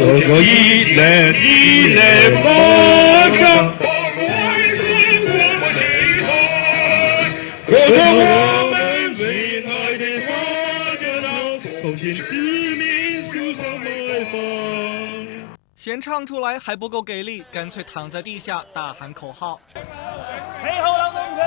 個熱烈歌唱，歌唱我們親愛的國家，奉獻使命，築上美夢。嫌唱出來還不夠給力，乾脆躺在地下大喊口號。起好樓工程，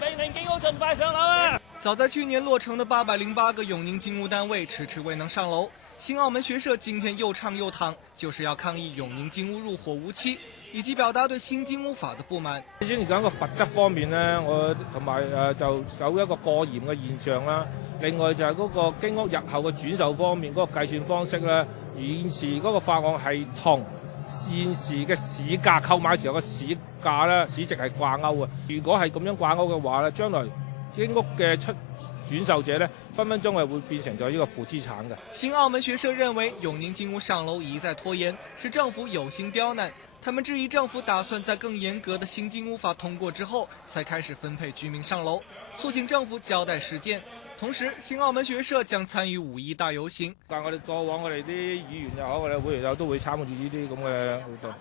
永寧經屋盡快上樓啊！早在去年落成的808個永寧經屋單位遲遲未能上樓，新澳門學社今天又唱又躺，就是要抗議永寧經屋入伙無期，以及表達對新經屋法的不滿。先講個罰則方面呢，我同埋就有一個過嚴嘅現象啦。另外就係嗰個經屋日後嘅轉售方面嗰個計算方式咧，現時嗰個法案係同現時嘅市價購買時候嘅市價咧市值係掛鈎嘅。如果係咁樣掛鈎嘅話咧，將來經屋嘅轉售者咧，分鐘係會變成咗呢個負資產嘅。新澳門學社認為永寧經屋上樓一再拖延，是政府有心刁難。他們質疑政府打算在更嚴格的新經屋法通過之後，才開始分配居民上樓，促請政府交代實踐。同時，新澳門學社將參與5·1大遊行。但我哋過往我哋啲議員又好，我哋會員又都會參與住呢啲咁嘅活動。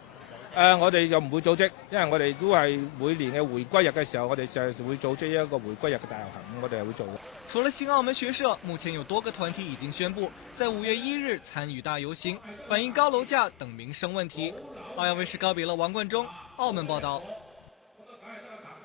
我哋就唔會組織，因為我哋都係每年嘅回歸日嘅時候，我哋就係會組織一個回歸日嘅大遊行，我哋係會做嘅。除了新澳門學社，目前有多個團體已經宣布在5月1日參與大遊行，反映高樓價等民生問題。澳亞衛視高比勒、王冠中，澳門報道。